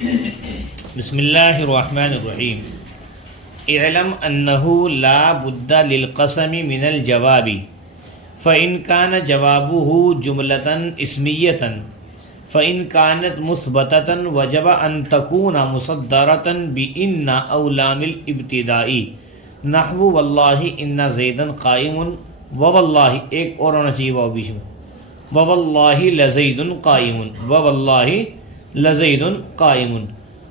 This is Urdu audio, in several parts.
بسم اللہ الرحمن الرحیم اعلم انه لا بد للقسم من الجواب فإن كان جوابه جملة اسمية فإن كانت مثبتة وجب أن تكون مصدرة بإن أو لام الابتداء نحو والله إن زيدا قائم ووالله ایک اور ہونا چاہیے وہ بیچ میں ووالله لزيد قائم ووالله لزيد قائم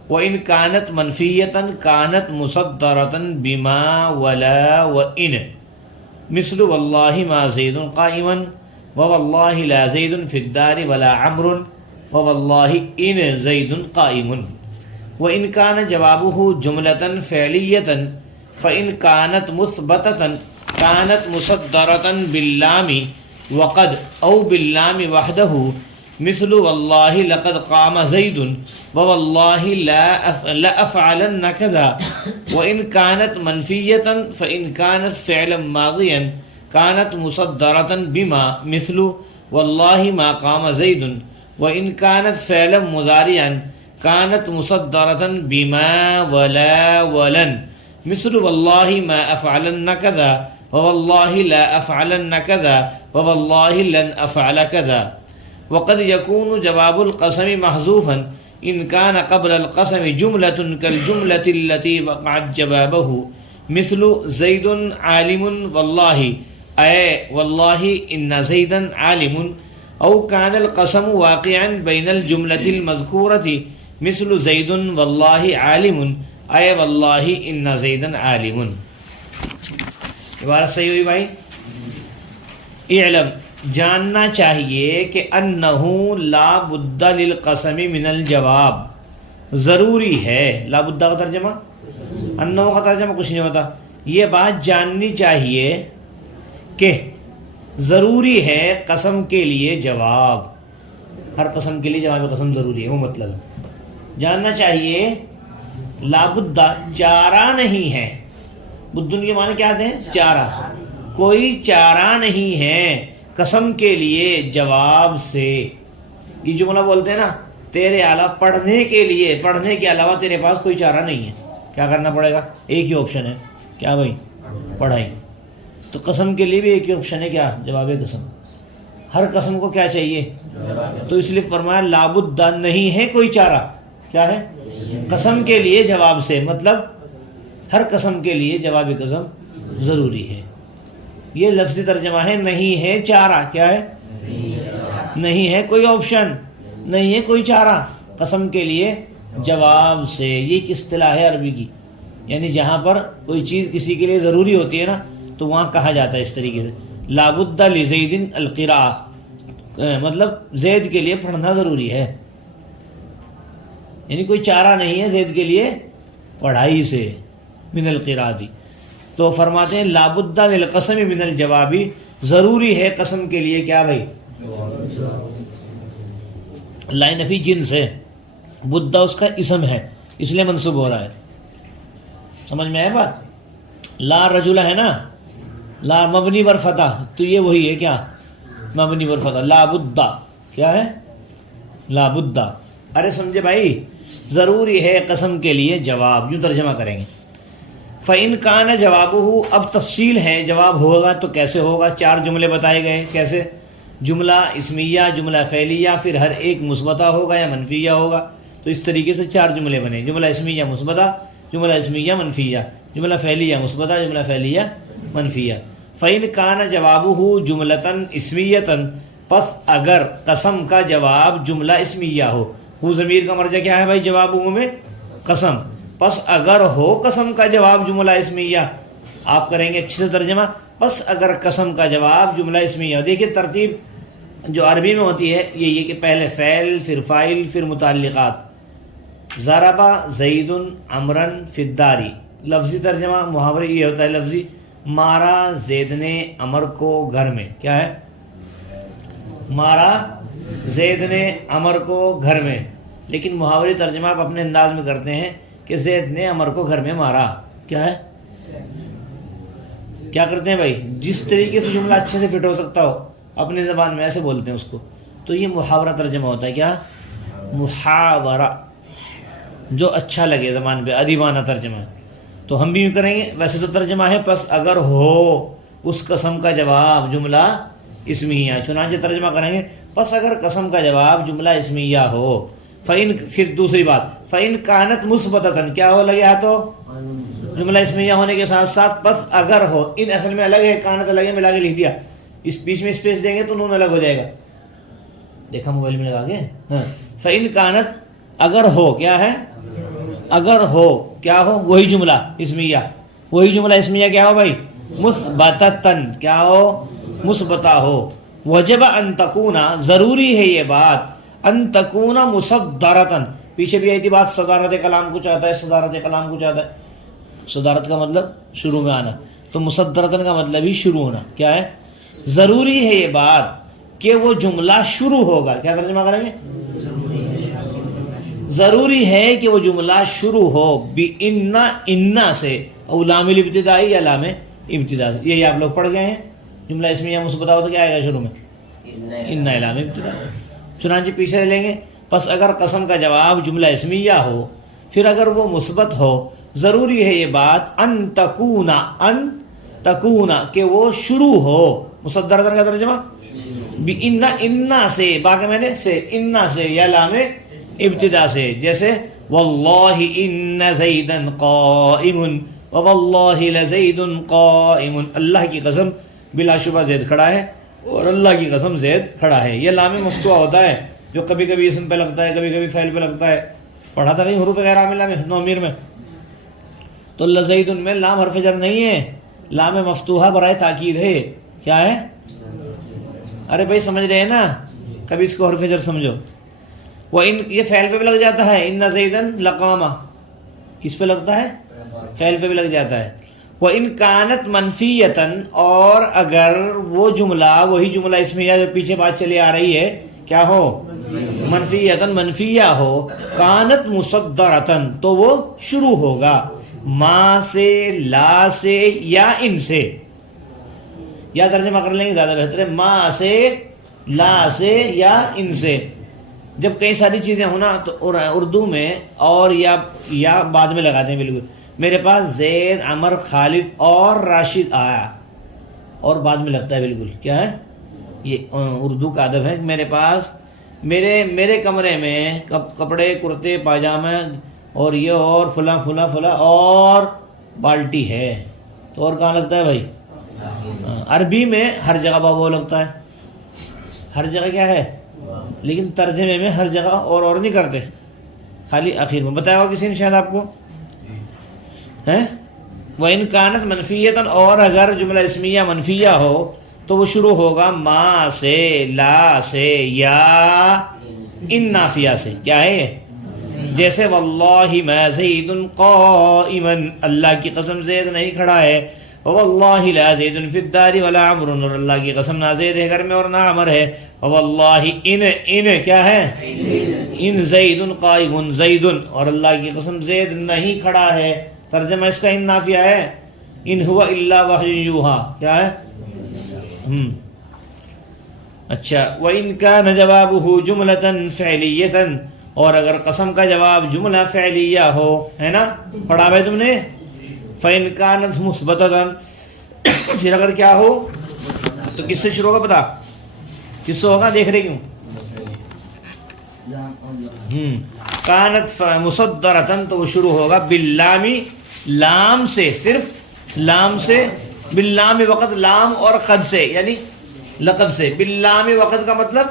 وإن كانت منفية كانت مصدرة بما ولا وإن مثل والله ما زيد قائما ووالله لا زيد في الدار ولا عمرو ووالله إن زيد قائم وإن كان جوابه جملة فعلية فإن كانت مثبتة كانت مصدرة باللام وقد أو باللام وحده مثل والله لقد قام زيد ووالله لا أفعلن كذا وإن كانت منفية فإن كانت فعلا ماضيا كانت مصدرة بما مثل والله ما قام زيد وإن كانت فعلا مضارعا كانت مصدرة بما ولا ولن مثل والله ما أفعلن كذا ووالله لا أفعلن كذا ووالله لن أفعل كذا وقد يكون جواب القسم محذوفا إن كان قبل القسم جملة كالجملة التي وقعت جوابه مثل زيد عالم والله أي والله إن زيدا عالم أو كان القسم واقعا بين الجملة المذكورة مثل زيد والله عالم أي والله إن زيدا عالم. عبارت صحیح ہوئی بھائی. اعلم جاننا چاہیے کہ انہو لا بد للقسم من الجواب ضروری ہے. لا بد کا ترجمہ انہو کا ترجمہ کچھ نہیں ہوتا. یہ بات جاننی چاہیے کہ ضروری ہے قسم کے لیے جواب. ہر قسم کے لیے جواب قسم ضروری ہے. وہ مطلب ہے جاننا چاہیے لا بد چارہ نہیں ہے. بدن کے معنی کیا آتے ہیں؟ چارہ. کوئی چارہ نہیں ہے قسم کے لیے جواب سے. یہ جملہ بولتے ہیں نا تیرے علاوہ پڑھنے کے لیے، پڑھنے کے علاوہ تیرے پاس کوئی چارہ نہیں ہے. کیا کرنا پڑے گا؟ ایک ہی آپشن ہے. کیا بھائی؟ پڑھائی. تو قسم کے لیے بھی ایک ہی آپشن ہے. کیا؟ جواب قسم. ہر قسم کو کیا چاہیے؟ تو اس لیے فرمایا لابد نہیں ہے کوئی چارہ. کیا ہے؟ قسم کے لیے جواب سے. مطلب ہر قسم کے لیے جواب قسم ضروری ہے. یہ لفظی ترجمہ ہے. نہیں ہے چارہ. کیا ہے؟ نہیں ہے کوئی آپشن، نہیں ہے کوئی چارہ قسم کے لیے جواب سے. یہ ایک اصطلاح ہے عربی کی. یعنی جہاں پر کوئی چیز کسی کے لیے ضروری ہوتی ہے نا تو وہاں کہا جاتا ہے اس طریقے سے لابد لزید القراء. مطلب زید کے لیے پڑھنا ضروری ہے. یعنی کوئی چارہ نہیں ہے زید کے لیے پڑھائی سے. من القراءتی. تو فرماتے ہیں لابد للقسم من الجوابی، ضروری ہے قسم کے لیے کیا بھائی؟ لا نفی جنس ہے. بدہ اس کا اسم ہے اس لیے منصوب ہو رہا ہے. سمجھ میں آئے بات؟ لا رجل ہے نا، لا مبنی بر فتح، تو یہ وہی ہے. کیا؟ مبنی بر فتح. لا بدہ کیا ہے؟ لا بدہ. ارے سمجھے بھائی، ضروری ہے قسم کے لیے جواب. یوں ترجمہ کریں گے. فَإِن كَانَ جوابه. اب تفصیل ہے جواب ہوگا تو کیسے ہوگا. 4 جملے بتائے گئے. کیسے؟ جملہ اسمیہ، جملہ فعلیہ، پھر ہر ایک مثبتہ ہوگا یا منفیہ ہوگا. تو اس طریقے سے 4 جملے بنے. جملہ اسمیہ مثبتہ، جملہ اسمیہ منفیہ، جملہ فعلیہ مثبتہ، جملہ فعلیہ منفیہ. فَإِن كَانَ جوابه جملةً اسمیۃً. پس اگر قسم کا جواب جملہ اسمیہ ہو. وہ ضمیر کا مرجع کیا ہے بھائی جوابوں میں؟ قسم. پس اگر ہو قسم کا جواب جملہ اسمیہ، آپ کریں گے اچھے سے ترجمہ. پس اگر قسم کا جواب جملہ اسمیہ. دیکھیے ترتیب جو عربی میں ہوتی ہے یہ کہ پہلے فعل، پھر فاعل، پھر متعلقات. ضربہ زید عمرن فی الدار. لفظی ترجمہ محاورے یہ ہوتا ہے لفظی. مارا زید نے عمر کو گھر میں. کیا ہے؟ مارا زید نے عمر کو گھر میں. لیکن محاوری ترجمہ آپ اپنے انداز میں کرتے ہیں کہ زید نے عمر کو گھر میں مارا. کیا ہے؟ کیا کرتے ہیں بھائی؟ جس طریقے سے جملہ اچھے سے فٹ ہو سکتا ہو اپنی زبان میں ایسے بولتے ہیں اس کو. تو یہ محاورہ ترجمہ ہوتا ہے. کیا؟ محاورہ. جو اچھا لگے زبان پہ، ادیبانہ ترجمہ. تو ہم بھی یوں کریں گے. ویسے تو ترجمہ ہے پس اگر ہو اس قسم کا جواب جملہ اسمیہ، چنانچہ ترجمہ کریں گے پس اگر قسم کا جواب جملہ اسمیہ ہو. فَإِن، پھر دوسری بات، فَإِن كَانَتْ مُثْبَتَةً، کیا ہو لگے ہاتھوں جملہ اسمیہ ہونے کے ساتھ ساتھ پس اگر ہو. ان اصل میں الگ ہے، کانت الگ ہے، ملا کے لکھ دیا. اس بیچ میں اسپیس دیں گے تو نون الگ ہو جائے گا. دیکھا موبائل میں لگا کے. ہاں، فَإِن كَانَتْ، اگر ہو، کیا ہے؟ اگر ہو، کیا ہو؟ وہی جملہ اسمیہ. وہی جملہ اسمیہ کیا ہو بھائی؟ مثبتتن، کیا ہو؟ مثبتہ ہو. وجب ان تکون، ضروری ہے یہ بات، ان تکون مصدرتن. پیچھے بھی آئی تھی بات، صدارت کلام کو چاہتا ہے، صدارت کلام کو چاہتا ہے. صدارت کا مطلب شروع میں آنا، تو مصدرتن کا مطلب ہی شروع ہونا. کیا ہے؟ ضروری ہے یہ بات کہ وہ جملہ شروع ہوگا. کیا ترجمہ کریں گے؟ ضروری ہے کہ وہ جملہ شروع ہو بِإِنَّ، اِنَّا سے، او لام الابتدائی یا لام ابتدا سے. یہی آپ لوگ پڑھ گئے ہیں. جملہ اسمیہ مثبتہ ہو تو کیا آئے گا شروع میں؟ اِنَّا لام ابتدا. چنانچہ پیچھے لیں گے پس اگر قسم کا جواب جملہ اسمیہ ہو، پھر اگر وہ مثبت ہو، ضروری ہے یہ بات ان تکونا، ان تکونا کہ وہ شروع ہو. مصدرتن کا ترجمہ بِإِنَّ، اِنَّا سے، باقی میں نے سے، اِنَّا سے یا لام ابتدا سے. جیسے واللہ ان زیدن قائم وواللہ لزید قائم، اللہ کی قسم بلا شبہ زید کھڑا ہے اور اللہ کی قسم زید کھڑا ہے. یہ لام مفتوحہ ہوتا ہے جو کبھی کبھی اسم پہ لگتا ہے، کبھی کبھی فعل پہ لگتا ہے. پڑھا تھا کہیں حروف غیر عاملہ میں، نومیر میں. تو لزید میں لام حرف جر نہیں ہے، لام مفتوحہ برائے تاکید ہے. کیا ہے؟ ارے بھائی سمجھ رہے ہیں نا، کبھی اس کو حرف جر سمجھو. وہ ان، یہ فعل پہ بھی لگ جاتا ہے. ان زیدن لقامہ کس پہ لگتا ہے؟ فعل پہ بھی لگ جاتا ہے. وہ ان کانت منفیتن، اور اگر وہ جملہ، وہی جملہ اسمیہ جو پیچھے بات چلی آ رہی ہے، کیا ہو؟ منفیتن، منفیہ ہو. کانت مصدرتن، تو وہ شروع ہوگا ما سے، لا سے یا ان سے. یا ترجمہ کر لیں گے زیادہ بہتر ہے، ما سے، لا سے یا ان سے. جب کئی ساری چیزیں ہونا تو اردو میں اور یا بعد میں لگاتے ہیں. بالکل میرے پاس زید، عمر، خالد اور راشد آیا اور بعد میں لگتا ہے. بالکل کیا ہے یہ؟ اردو کا ادب ہے. میرے پاس، میرے کمرے میں کپڑے، کرتے، پاجامے اور یہ اور فلاں فلاں فلاں اور بالٹی ہے. تو اور کہاں لگتا ہے بھائی؟ عربی میں ہر جگہ بابو لگتا ہے، ہر جگہ کیا ہے، لیکن ترجمے میں ہر جگہ اور نہیں کرتے، خالی آخر میں. بتایا ہوا کسی نے شاید آپ کو ہے. وَإِن كَانَتْ مَنْفِيَّةً، اور اگر جملہ اسمیہ منفیہ ہو تو وہ شروع ہوگا ما سے، لا سے یا ان نافیہ سے. کیا ہے یہ؟ جیسے واللہ ما زید قائما، اللہ کی قسم زید نہیں کھڑا ہے. واللہ لا زید فی الدار ولا عمر، اور اللہ کی قسم نہ زید ہے گھر میں اور نہ عمر ہے. واللہ ان کیا ہے؟ ان زید قائم زید، اور اللہ کی قسم زید نہیں کھڑا ہے. ترجمہ اس کا ان نافیہ ہے. ان ہوا الا وحی یوحا. کیا ہے؟ اچھا. وَإِن كَانَ جَوَابُهُ جُمْلَةً فِعْلِيَّةً، اور اگر قسم کا جواب جملہ فعلیہ ہو، ہے نا، پڑھا بھائی تم نے. فَإِن كَانَتْ مُثْبَتَةً، پھر اگر کیا ہو تو کس سے شروع ہوگا؟ پتا کس سے ہوگا؟ دیکھ رہے کیوں؟ کانت مصدرتن، تو وہ شروع ہوگا باللام، لام سے، صرف لام سے. باللام وقت، لام اور قد سے، یعنی لقد سے. باللام وقت کا مطلب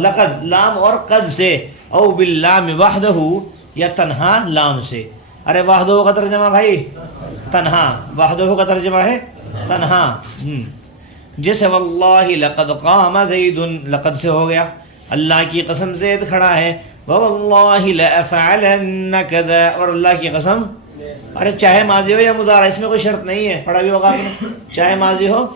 لقد، لام اور قد سے. او باللام وحدہ، یا تنہا لام سے. ارے وحدہ کا ترجمہ بھائی تنہا، وحدہ کا ترجمہ ہے تنہا. جیسے واللہ لقد قام زید، لقد سے ہو گیا اللہ کی قسم زید کھڑا ہے. واللہ لأفعلن کذا، اور اللہ کی قسم. ارے چاہے ماضی ہو یا مضارع، اس میں کوئی شرط نہیں ہے، پڑھا بھی ہوگا آپ نے، چاہے ماضی ہو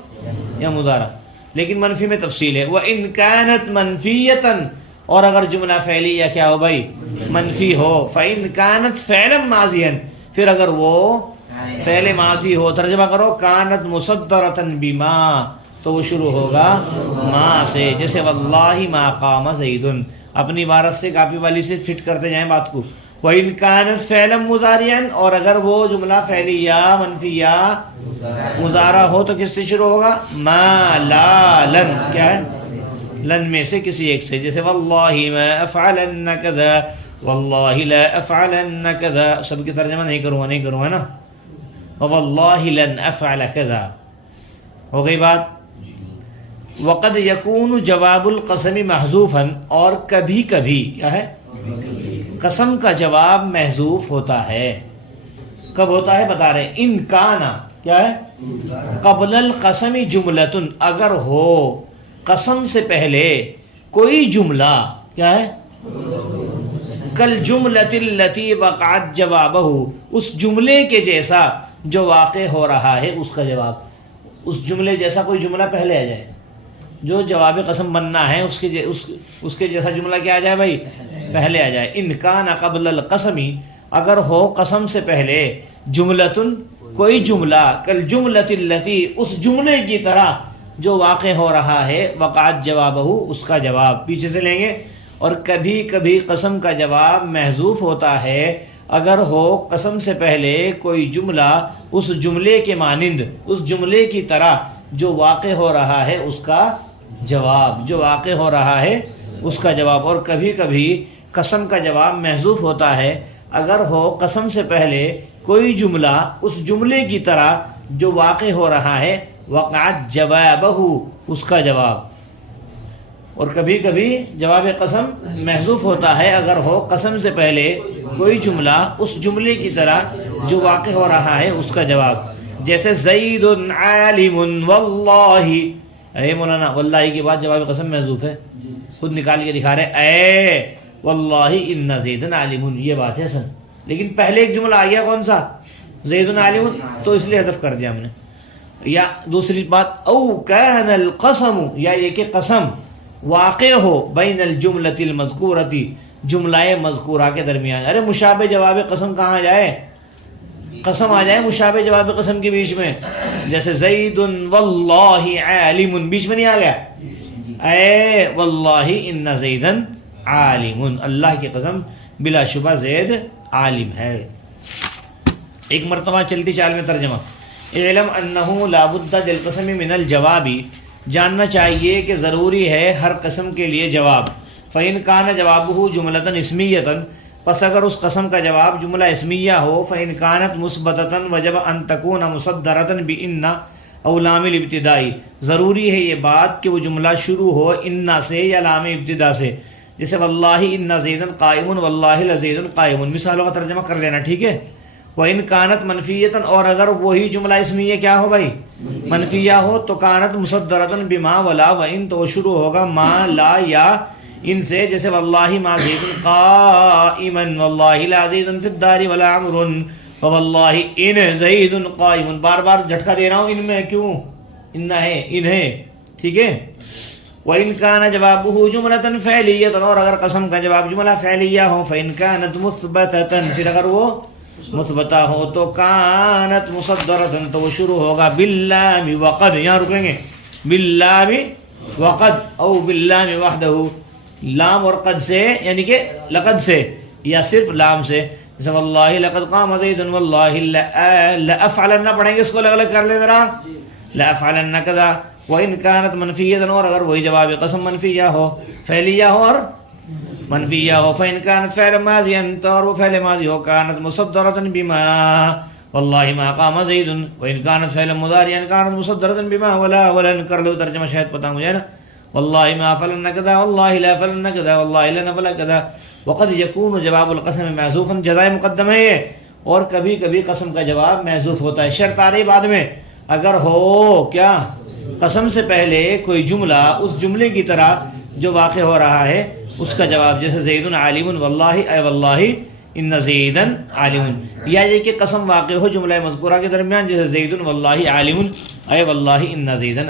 یا مضارع، لیکن منفی میں تفصیل ہے. وَإِن كَانَتْ مَنْفِيَّةً، اور اگر جملہ فعلیہ کیا ہو بھائی؟ منفی ہو. فَإِن كَانَتْ فِعْلًا ماضيًا، پھر اگر وہ فعل ماضی ہو، ترجمہ کرو کانت مصدرتن بما، تو وہ شروع ہوگا ما سے. جیسے واللہ ما قام زید، اپنی عبارت سے کاپی والی سے فٹ کرتے جائیں بات کو. وَإِنْ كَانَتْ فِعْلًا مُضَارِعًا، اور اگر وہ جملہ فعلی یا منفی یا مضارع ہو تو کس سے شروع ہوگا؟ ما لا لن، کیا ہے؟ لن میں سے کسی ایک سے، جیسے واللہ ما افعلن کذا، واللہ لا افعلن کذا، سب کی ترجمہ نہیں کروں گا نا، واللہ لن افعل کذا، ہو گئی بات۔ وقد یکون جواب القسم محذوفا، اور کبھی کبھی کیا ہے؟ قسم کا جواب محذوف ہوتا ہے۔ کب ہوتا ہے بتا رہے ہیں، ان کانا، کیا ہے؟ قبل القسم جملتن، اگر ہو قسم سے پہلے کوئی جملہ، کیا ہے؟ کل جملۃ التی وقعت جوابہ، اس جملے کے جیسا جو واقع ہو رہا ہے اس کا جواب، اس جملے جیسا کوئی جملہ پہلے آ جائے، جو جواب قسم بننا ہے اس کے جیسا جملہ کیا آ جائے بھائی؟ پہلے آ جائے۔ ان کان قبل القسم، اگر ہو قسم سے پہلے جملتن کوئی جملہ، کل جملۃ التی، اس جملے کی طرح جو واقع ہو رہا ہے، وقعت جوابہ، اس کا جواب پیچھے سے لیں گے۔ اور کبھی کبھی قسم کا جواب محذوف ہوتا ہے اگر ہو قسم سے پہلے کوئی جملہ اس جملے کے مانند، اس جملے کی طرح جو واقع ہو رہا ہے اس کا جواب، جو واقع ہو رہا ہے اس کا جواب۔ اور کبھی کبھی قسم کا جواب محذوف ہوتا ہے اگر ہو قسم سے پہلے کوئی جملہ اس جملے کی طرح جو واقع ہو رہا ہے، وقعت جوابہ، اس کا جواب۔ اور کبھی کبھی جواب قسم محذوف ہوتا ہے اگر ہو قسم سے پہلے کوئی جملہ اس جملے کی طرح جو واقع ہو رہا ہے اس کا جواب، جیسے زید عالم واللہ، اے مولانا واللہ کے بعد جواب قسم محذوف ہے، خود نکال کے دکھا رہے اے واللہ ان زید عالم، یہ بات ہے سن، لیکن پہلے ایک جملہ آ گیا کون سا؟ زید عالم، تو اس لیے حذف کر دیا ہم نے۔ یا دوسری بات، او کان القسم، یا یہ کہ قسم واقع ہو بین الجملۃ المذکورۃ، جملہ مذکورہ کے درمیان۔ ارے مشابہ جواب قسم کہاں جائے؟ قسم آ جائے مشابہ جواب قسم کے بیچ میں، جیسے زید واللہ عالم، بیچ میں نہیں آ گیا؟ اے واللہ ان زیدا عالم، اللہ کی قسم بلا شبہ زید عالم ہے۔ ایک مرتبہ چلتی چال میں ترجمہ، اعلم انہ لا بد للقسم من الجواب، جاننا چاہیے کہ ضروری ہے ہر قسم کے لیے جواب۔ فإن كان جوابه جملة اسمیة، پس اگر اس قسم کا جواب جملہ اسمیہ ہو، فإن كانت مثبتة وجب ان تكون مصدرة بإن او لام الابتداء، ضروری ہے یہ بات کہ وہ جملہ شروع ہو ان سے یا لام ابتدا سے، جیسے واللہ ان زیدا قائم، واللہ لزید قائم، مثالوں کا ترجمہ کر لینا، ٹھیک ہے۔ وَإِن كَانَتْ مَنْفِيَّةً، اور اگر وہی جملہ اسمیہ کیا ہو بھائی؟ منفیہ ہو، تو كانت مصدرة بما ولا وإن، تو شروع ہوگا ما لا یا ان سے، جیسے واللہ ما زید قائما، واللہ لا زید فی الدار ولا عمر، واللہ ان زید قائم۔ بار بار جھٹکا دے رہا ہوں ان میں، کیوں؟ ان ہے، ان ہے، ٹھیک ہے۔ وَإِن كَانَ جَوَابُهُ جُمْلَةً فعلیۃ، اور اگر قسم کا جواب جملہ فعلیہ ہو، فإن كانت مثبتة، پھر اگر وہ مثبتہ ہو تو کانت مصدرۃ، تو وہ شروع ہوگا باللام وقد، یہاں رکیں گے، باللام وقد او باللام وحدہ، لام اور قد سے، یعنی کہ لقد سے یا صرف لام سے، جیسے واللہ لقد قام زید، واللہ لأفعلن، پڑھیں گے اس کو الگ الگ کر لیں ذرا، لأفعلن کذا۔ وَإِن كَانَتْ مَنْفِيَّةً، اور اگر وہی جواب قسم منفیہ ہو، فعلیہ ہو اور منفیہ ہو، فإن كانت فعل ماضیا، تو اور وہ فعل ماضی ہو، كانت مصدرة بما، واللہ ما قام زید۔ وإن كانت فعل مضارعا كانت مصدرة بما ولا ولن، کر لو ترجمہ شاید پتہ مجھے نا، واللہ ما فعلن كذا، واللہ لا فعلن كذا، واللہ لنفعل كذا۔ وقد يكون جواب القسم محذوفا، جزائے مقدم ہے یہ، اور کبھی کبھی قسم کا جواب محذوف ہوتا ہے، شرط آ رہی بعد میں، اگر ہو کیا قسم سے پہلے کوئی جملہ اس جملے کی طرح جو واقع ہو رہا ہے اس کا جواب، جیسے زید عالم، واللہ اے واللہ ان زیدا عالم، یا یہ کہ قسم واقع ہو جملہ مذکورہ کے درمیان، جیسے زید واللہ عالم، اے واللہ ان زیدا